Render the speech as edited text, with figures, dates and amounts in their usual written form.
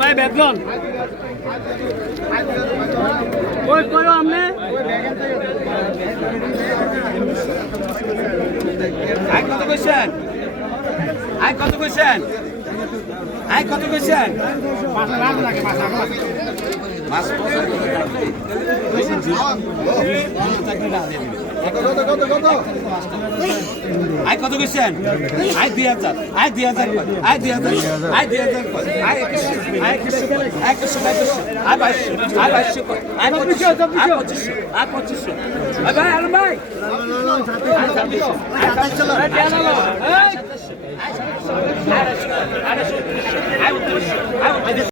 ভাই বেতন ওই করো আমনে আই কত কইছেন আই কত কইছেন আই কত কইছেন মাছ আই কত কইছেন I 2000 I 2000 I 2000 I 2000 I 21 I 21 I 22 I 22 I 25 I 25 I ভাই আলম ভাই আই 27 আই 28